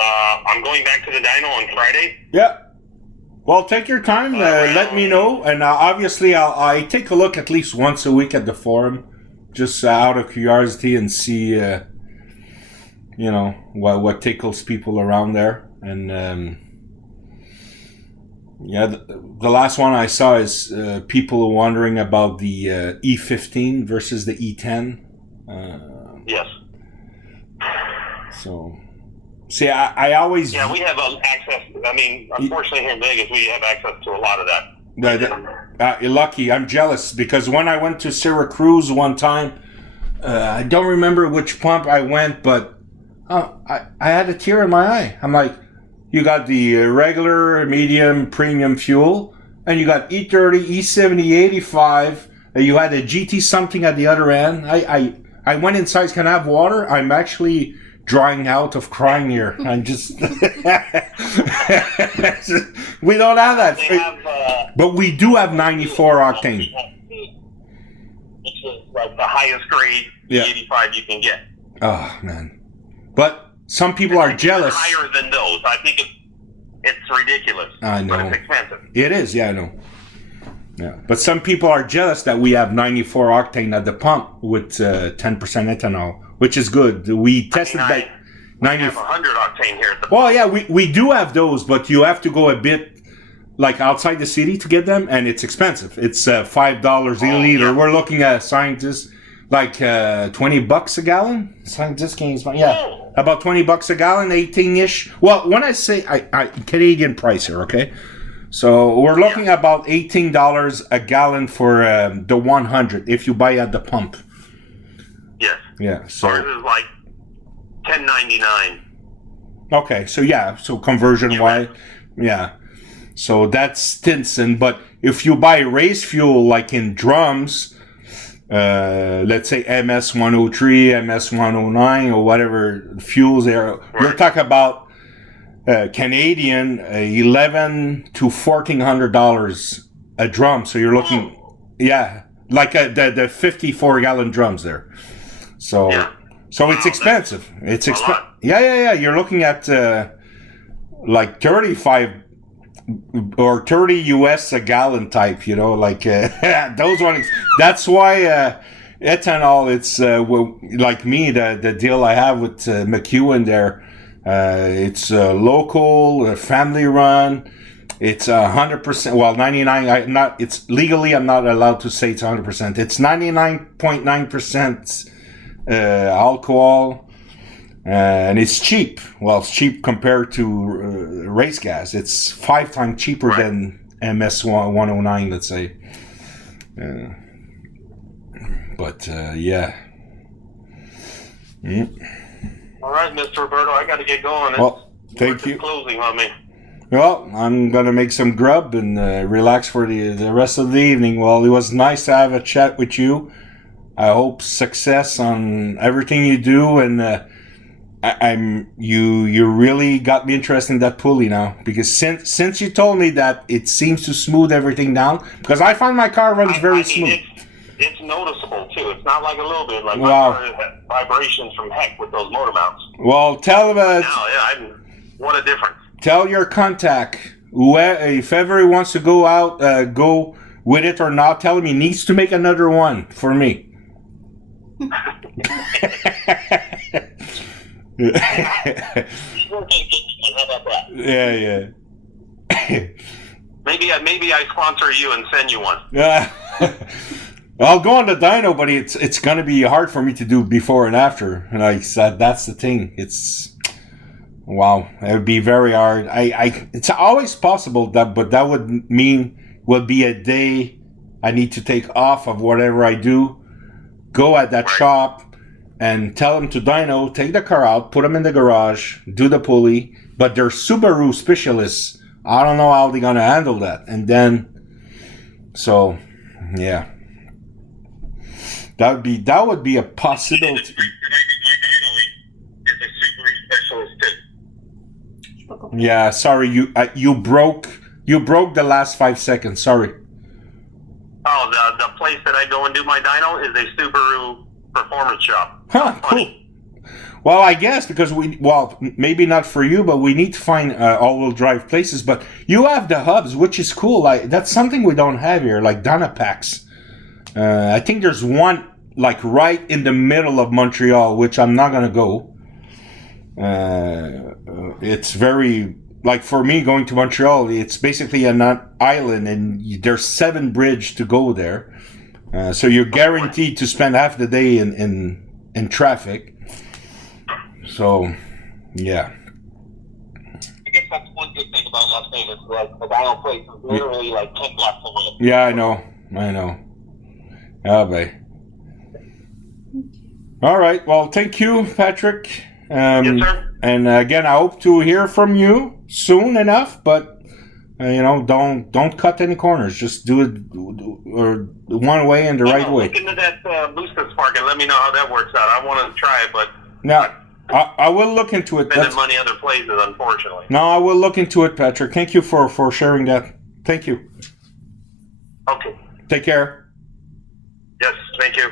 I'm going back to the dyno on Friday. Yeah. Well, take your time. Let me know, and obviously, I take a look at least once a week at the forum, just out of curiosity, and see, what tickles people around there. And the last one I saw is people wondering about the E15 versus the E10. Yes. So. See, I always... Yeah, we have access. I mean, unfortunately here in Vegas, we have access to a lot of that. You're lucky. I'm jealous because when I went to Syracuse one time, I don't remember which pump I went, but I had a tear in my eye. I'm like, you got the regular, medium, premium fuel, and you got E30, E70, 85, and you had a GT something at the other end. I went inside, can I have water? I'm actually... drying out of crying here. I'm just... we don't have that. But we do have 94 octane. Which is like the highest grade 85 you can get. Oh, man. But some people are jealous. Higher than those. I think it's ridiculous. I know. But it's expensive. It is, yeah, I know. Yeah. But some people are jealous that we have 94 octane at the pump with 10% ethanol. Which is good. We tested that. We have 100 octane here at the Well, yeah, we do have those, but you have to go a bit like outside the city to get them, and it's expensive. It's $5 a liter. Yeah. We're looking at scientists like $20 a gallon. Scientists can't. Yeah, About $20 a gallon, 18-ish. Well, when I say I Canadian price here, okay? So we're looking at about $18 a gallon for the 100 if you buy at the pump. Yes. Yeah. So ours is like $10.99. okay, so yeah, so conversion-wise, yeah. So that's Stinson, but if you buy race fuel like in drums, let's say MS-103, MS-109, or whatever fuels there, you're talking about Canadian $1,100 to $1,400 a drum. So you're looking, yeah, like the 54-gallon drums there. So. Yeah. So it's expensive. It's expensive. Yeah. You're looking at like 35 or 30 US a gallon type. You know, like those ones. That's why ethanol. It's like me. The deal I have with McEwen there. It's local, family run. It's 100%. Well, 99. It's legally. I'm not allowed to say it's 100%. It's 99.9%. Alcohol, and it's cheap. Well, it's cheap compared to race gas. It's 5 times cheaper than MS-109, let's say. Yeah. All right, Mr. Roberto, I got to get going. Well, thank you. Closing on me. Well, I'm gonna make some grub and relax for the rest of the evening. Well, it was nice to have a chat with you. I hope success on everything you do, and you really got me interested in that pulley now, because since you told me that, it seems to smooth everything down, because I find my car runs very smooth. It's noticeable too. It's not like a little bit. Like wow. my car has vibrations from heck with those motor mounts. Well, tell them. What a difference. Tell your contact, if ever he wants to go out, go with it or not. Tell him he needs to make another one for me. Yeah. Maybe I sponsor you and send you one. I'll go on the dyno, but it's gonna be hard for me to do before and after. Like that's the thing. It's wow. It would be very hard. It's always possible but that would be a day I need to take off of whatever I do. Go at that shop and tell them to dyno, take the car out, put them in the garage, do the pulley. But they're Subaru specialists. I don't know how they're gonna handle that. And then, so yeah, that would be a possibility. Yeah, sorry, you broke the last 5 seconds. Sorry. Oh, the place that I go and do my dyno is a Subaru performance shop. Huh, cool. Well, I guess because maybe not for you, but we need to find all-wheel drive places. But you have the hubs, which is cool. Like that's something we don't have here, like Dynapacks. I think there's one like right in the middle of Montreal, which I'm not gonna go. It's very like for me going to Montreal. It's basically an island, and there's 7 bridges to go there. So you're guaranteed to spend half the day in traffic. So, yeah. I guess that's one good thing about Las Vegas. Like the dyno place is literally like 10 blocks away. Yeah, I know. Oh, boy. All right. Well, thank you, Patrick. Yes, sir. And again, I hope to hear from you soon enough. But don't cut any corners. Just do it or one way and the right way. Look into that boosted spark and let me know how that works out. I want to try it, but now I will look into it. Spending money other places, unfortunately. No, I will look into it, Patrick. Thank you for sharing that. Thank you. Okay. Take care. Yes, thank you.